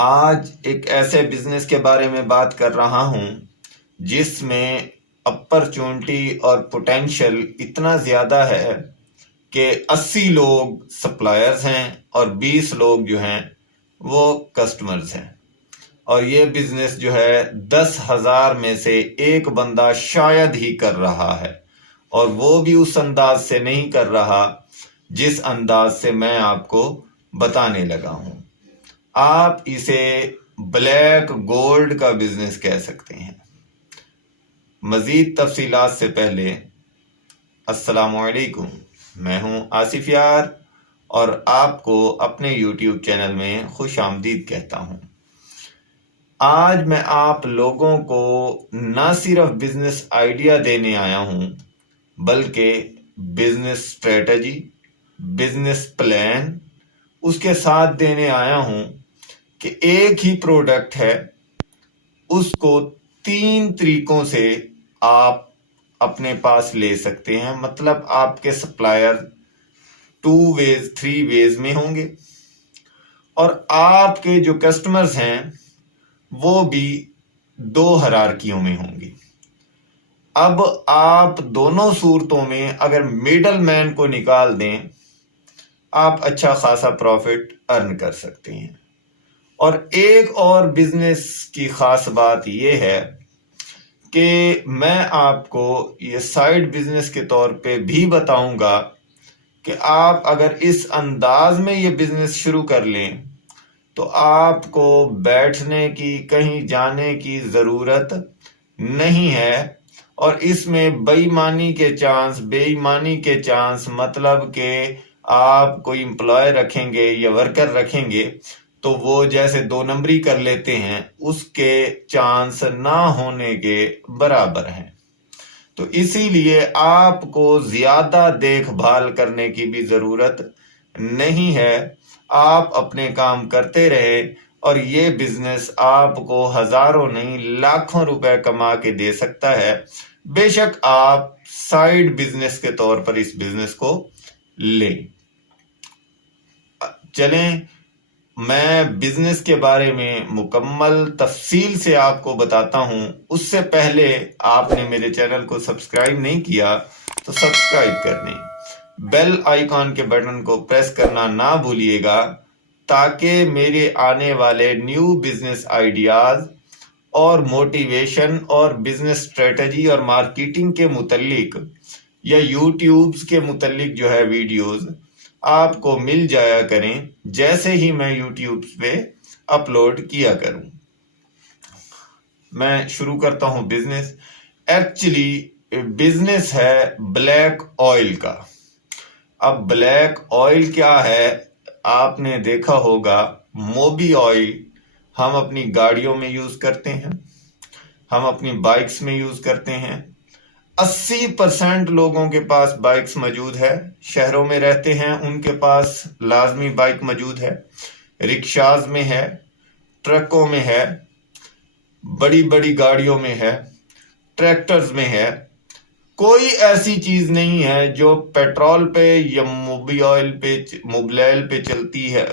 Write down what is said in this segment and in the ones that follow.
آج ایک ایسے بزنس کے بارے میں بات کر رہا ہوں جس میں اپرچونٹی اور پوٹینشل اتنا زیادہ ہے کہ 80 لوگ سپلائرز ہیں اور 20 لوگ جو ہیں وہ کسٹمرز ہیں، اور یہ بزنس جو ہے 10,000 میں سے ایک بندہ شاید ہی کر رہا ہے، اور وہ بھی اس انداز سے نہیں کر رہا جس انداز سے میں آپ کو بتانے لگا ہوں۔ آپ اسے بلیک گولڈ کا بزنس کہہ سکتے ہیں۔ مزید تفصیلات سے پہلے السلام علیکم، میں ہوں آصف یار اور آپ کو اپنے یوٹیوب چینل میں خوش آمدید کہتا ہوں۔ آج میں آپ لوگوں کو نہ صرف بزنس آئیڈیا دینے آیا ہوں بلکہ بزنس اسٹریٹجی، بزنس پلان اس کے ساتھ دینے آیا ہوں کہ ایک ہی پروڈکٹ ہے، اس کو 3 طریقوں سے آپ اپنے پاس لے سکتے ہیں۔ مطلب آپ کے سپلائر 2 ویز 3 ویز میں ہوں گے، اور آپ کے جو کسٹمرز ہیں وہ بھی 2 ہرارکیوں میں ہوں گے۔ اب آپ دونوں صورتوں میں اگر میڈل مین کو نکال دیں، آپ اچھا خاصا پروفٹ ارن کر سکتے ہیں۔ اور ایک اور بزنس کی خاص بات یہ ہے کہ میں آپ کو یہ سائیڈ بزنس کے طور پہ بھی بتاؤں گا کہ آپ اگر اس انداز میں یہ بزنس شروع کر لیں تو آپ کو بیٹھنے کی، کہیں جانے کی ضرورت نہیں ہے، اور اس میں بے ایمانی کے چانس مطلب کہ آپ کوئی امپلائی رکھیں گے یا ورکر رکھیں گے تو وہ جیسے 2 نمبری کر لیتے ہیں، اس کے چانس نہ ہونے کے برابر ہیں۔ تو اسی لیے آپ کو زیادہ دیکھ بھال کرنے کی بھی ضرورت نہیں ہے، آپ اپنے کام کرتے رہیں، اور یہ بزنس آپ کو ہزاروں نہیں لاکھوں روپے کما کے دے سکتا ہے۔ بے شک آپ سائیڈ بزنس کے طور پر اس بزنس کو لیں۔ چلیں میں بزنس کے بارے میں مکمل تفصیل سے آپ کو بتاتا ہوں۔ اس سے پہلے آپ نے میرے چینل کو سبسکرائب نہیں کیا تو سبسکرائب کر دیں، بیل آئیکن کے بٹن کو پریس کرنا نہ بھولیے گا تاکہ میرے آنے والے نیو بزنس آئیڈیاز اور موٹیویشن اور بزنس اسٹریٹجی اور مارکیٹنگ کے متعلق یا یوٹیوبز کے متعلق جو ہے ویڈیوز آپ کو مل جایا کریں جیسے ہی میں یوٹیوب پہ اپلوڈ کیا کروں۔ میں شروع کرتا ہوں بزنس۔ ایکچولی بزنس ہے بلیک آئل کا۔ اب بلیک آئل کیا ہے؟ آپ نے دیکھا ہوگا موبی آئل ہم اپنی گاڑیوں میں یوز کرتے ہیں، ہم اپنی بائکس میں یوز کرتے ہیں۔ 80% لوگوں کے پاس بائکس موجود ہے، شہروں میں رہتے ہیں، ان کے پاس لازمی بائک موجود ہے، رکشاز میں ہے، ٹرکوں میں ہے، بڑی بڑی گاڑیوں میں ہے، ٹریکٹرز میں ہے۔ کوئی ایسی چیز نہیں ہے جو پیٹرول پہ یا موبلائل پہ چلتی ہے،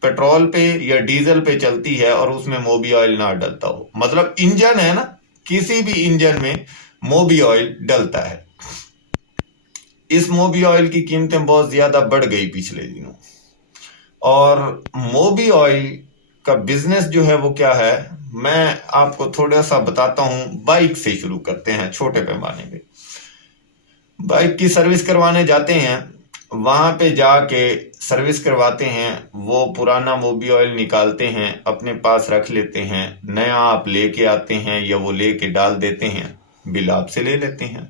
پیٹرول پہ یا ڈیزل پہ چلتی ہے اور اس میں موبی آئل نہ ڈلتا ہو۔ مطلب انجن ہے نا، کسی بھی انجن میں موبی آئل ڈلتا ہے۔ اس موبی آئل کی قیمتیں بہت زیادہ بڑھ گئی پچھلے دنوں، اور موبی آئل کا بزنس جو ہے وہ کیا ہے میں آپ کو تھوڑا سا بتاتا ہوں۔ بائک سے شروع کرتے ہیں چھوٹے پیمانے پہ۔ بائک کی سروس کروانے جاتے ہیں، وہاں پہ جا کے سروس کرواتے ہیں، وہ پرانا موبی آئل نکالتے ہیں، اپنے پاس رکھ لیتے ہیں، نیا آپ لے کے آتے ہیں یا وہ لے کے ڈال دیتے ہیں، بل آپ سے لے لیتے ہیں۔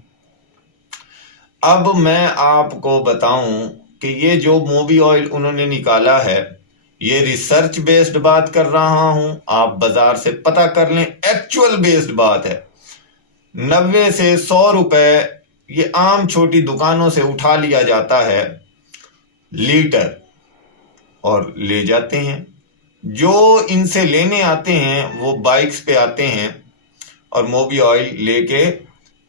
اب میں آپ کو بتاؤں کہ یہ جو موبی آئل انہوں نے نکالا ہے، یہ ریسرچ بیسڈ بات کر رہا ہوں، آپ بازار سے پتہ کر لیں، ایکچول بیسڈ بات ہے۔ 90 سے 100 روپے یہ عام چھوٹی دکانوں سے اٹھا لیا جاتا ہے لیٹر، اور لے جاتے ہیں۔ جو ان سے لینے آتے ہیں وہ بائکس پہ آتے ہیں اور موبی آئل لے کے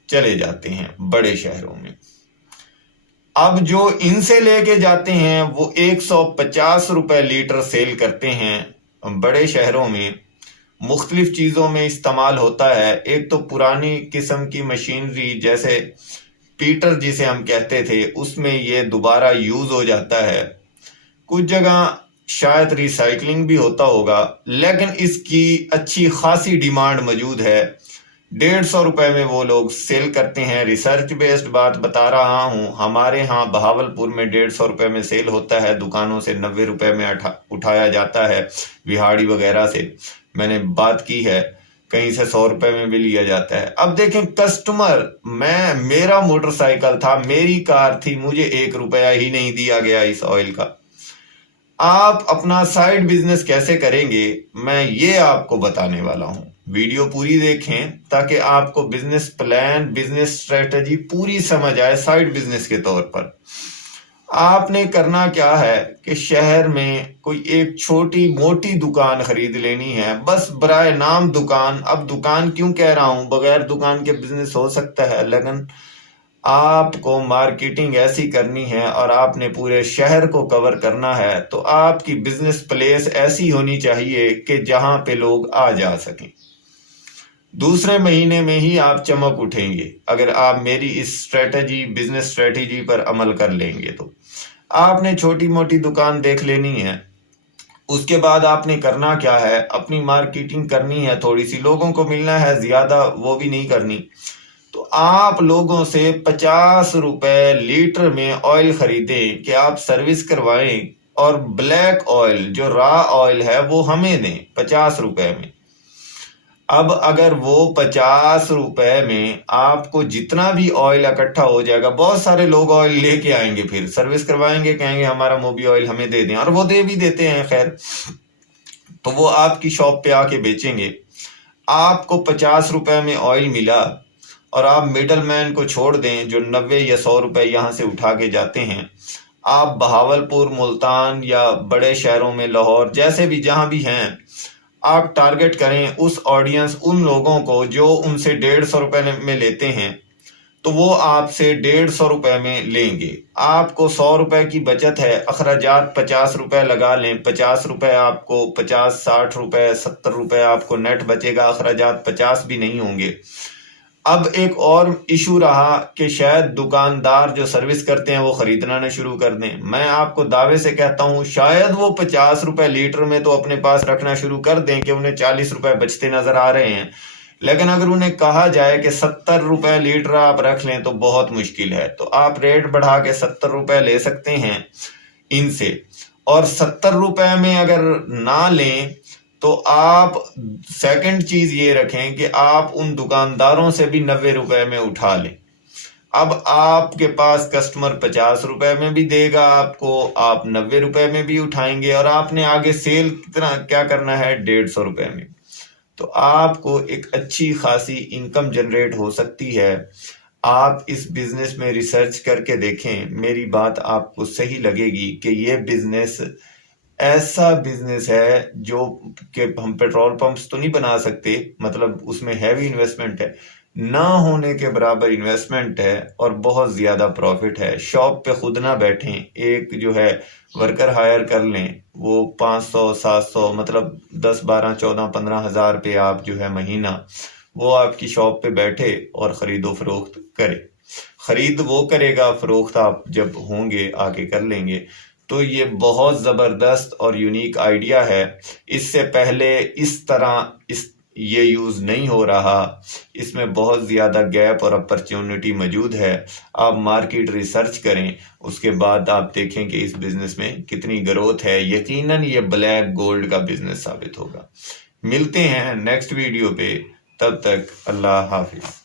چلے جاتے ہیں بڑے شہروں میں۔ اب جو ان سے لے کے جاتے ہیں وہ 150 روپے لیٹر سیل کرتے ہیں بڑے شہروں میں مختلف چیزوں میں استعمال ہوتا ہے. ایک تو پرانی قسم کی مشینری جیسے پیٹر جسے ہم کہتے تھے اس میں یہ دوبارہ یوز ہو جاتا ہے. کچھ جگہ شاید ریسائکلنگ بھی ہوتا ہوگا لیکن اس کی اچھی خاصی ڈیمانڈ موجود ہے. 150 روپے میں وہ لوگ سیل کرتے ہیں. ریسرچ بیسڈ بات بتا رہا ہوں. ہمارے ہاں بہاولپور میں 150 روپے میں سیل ہوتا ہے. دکانوں سے 90 روپے میں اٹھایا جاتا ہے. وہاڑی وغیرہ سے میں نے بات کی ہے, کہیں سے 100 روپے میں بھی لیا جاتا ہے. اب دیکھیں کسٹمر, میرا موٹر سائیکل تھا, میری کار تھی, مجھے 1 روپیہ ہی نہیں دیا گیا اس آئل کا. آپ اپنا سائیڈ بزنس کیسے کریں گے میں یہ آپ کو بتانے والا ہوں. ویڈیو پوری دیکھیں تاکہ آپ کو بزنس پلان, بزنس اسٹریٹجی پوری سمجھ آئے. سائیڈ بزنس کے طور پر آپ نے کرنا کیا ہے کہ شہر میں کوئی ایک چھوٹی موٹی دکان خرید لینی ہے, بس برائے نام دکان. اب دکان کیوں کہہ رہا ہوں, بغیر دکان کے بزنس ہو سکتا ہے لیکن آپ کو مارکیٹنگ ایسی کرنی ہے اور آپ نے پورے شہر کو کور کرنا ہے تو آپ کی بزنس پلیس ایسی ہونی چاہیے کہ جہاں پہ لوگ آ جا سکیں. دوسرے مہینے میں ہی آپ چمک اٹھیں گے اگر آپ میری اس اسٹریٹجی, بزنس اسٹریٹجی پر عمل کر لیں گے. تو آپ نے چھوٹی موٹی دکان دیکھ لینی ہے. اس کے بعد آپ نے کرنا کیا ہے, اپنی مارکیٹنگ کرنی ہے, تھوڑی سی لوگوں کو ملنا ہے, زیادہ وہ بھی نہیں کرنی. تو آپ لوگوں سے 50 روپے لیٹر میں آئل خریدیں کہ آپ سروس کروائیں, اور بلیک آئل جو را آئل ہے وہ ہمیں دیں 50 روپے میں. اب اگر وہ 50 روپے میں آپ کو جتنا بھی آئل اکٹھا ہو جائے گا, بہت سارے لوگ آئل لے کے آئیں گے, پھر سروس کروائیں گے, کہیں گے ہمارا موبی آئل ہمیں دے دیں, اور وہ دے بھی دیتے ہیں. خیر, تو وہ آپ کی شاپ پہ آ کے بیچیں گے. آپ کو 50 روپے میں آئل ملا اور آپ میڈل مین کو چھوڑ دیں جو 90 یا 100 روپے یہاں سے اٹھا کے جاتے ہیں. آپ بہاولپور, ملتان یا بڑے شہروں میں لاہور جیسے بھی جہاں بھی ہیں, آپ ٹارگٹ کریں اس آڈینس, ان لوگوں کو جو ان سے 150 روپے میں لیتے ہیں, تو وہ آپ سے 150 روپے میں لیں گے. آپ کو 100 روپے کی بچت ہے, اخراجات 50 روپے لگا لیں, 50 روپے آپ کو 50, 60 روپے, 70 روپے آپ کو نیٹ بچے گا, اخراجات 50 بھی نہیں ہوں گے. اب ایک اور ایشو رہا کہ شاید دکاندار جو سروس کرتے ہیں وہ خریدنا نہ شروع کر دیں. میں آپ کو دعوے سے کہتا ہوں شاید وہ 50 روپے لیٹر میں تو اپنے پاس رکھنا شروع کر دیں کہ انہیں 40 روپے بچتے نظر آ رہے ہیں, لیکن اگر انہیں کہا جائے کہ 70 روپے لیٹر آپ رکھ لیں تو بہت مشکل ہے. تو آپ ریٹ بڑھا کے 70 روپے لے سکتے ہیں ان سے, اور 70 روپے میں اگر نہ لیں تو آپ سیکنڈ چیز یہ رکھیں کہ آپ ان دکانداروں سے بھی 90 روپے میں اٹھا لیں. اب آپ کے پاس کسٹمر 50 روپے میں بھی دے گا آپ کو, آپ 90 روپے میں بھی اٹھائیں گے, اور آپ نے آگے سیل کیا کرنا ہے 150 روپے میں. تو آپ کو ایک اچھی خاصی انکم جنریٹ ہو سکتی ہے. آپ اس بزنس میں ریسرچ کر کے دیکھیں, میری بات آپ کو صحیح لگے گی کہ یہ بزنس ایسا بزنس ہے جو کہ ہم پیٹرول پمپس تو نہیں بنا سکتے, مطلب اس میں ہیوی انویسٹمنٹ ہے, نہ ہونے کے برابر انویسٹمنٹ ہے, اور بہت زیادہ پروفٹ ہے. شاپ پہ خود نہ بیٹھیں, ایک جو ہے ورکر ہائر کر لیں, وہ 500, 700, مطلب 10, 12, 14, 15 ہزار پہ آپ جو ہے مہینہ وہ آپ کی شاپ پہ بیٹھے اور خرید و فروخت کرے. خرید وہ کرے گا, فروخت آپ جب ہوں گے آ کے کر لیں گے. تو یہ بہت زبردست اور یونیک آئیڈیا ہے. اس سے پہلے اس طرح یہ یوز نہیں ہو رہا. اس میں بہت زیادہ گیپ اور اپرچونٹی موجود ہے. آپ مارکیٹ ریسرچ کریں, اس کے بعد آپ دیکھیں کہ اس بزنس میں کتنی گروتھ ہے. یقیناً یہ بلیک گولڈ کا بزنس ثابت ہوگا. ملتے ہیں نیکسٹ ویڈیو پہ, تب تک اللہ حافظ.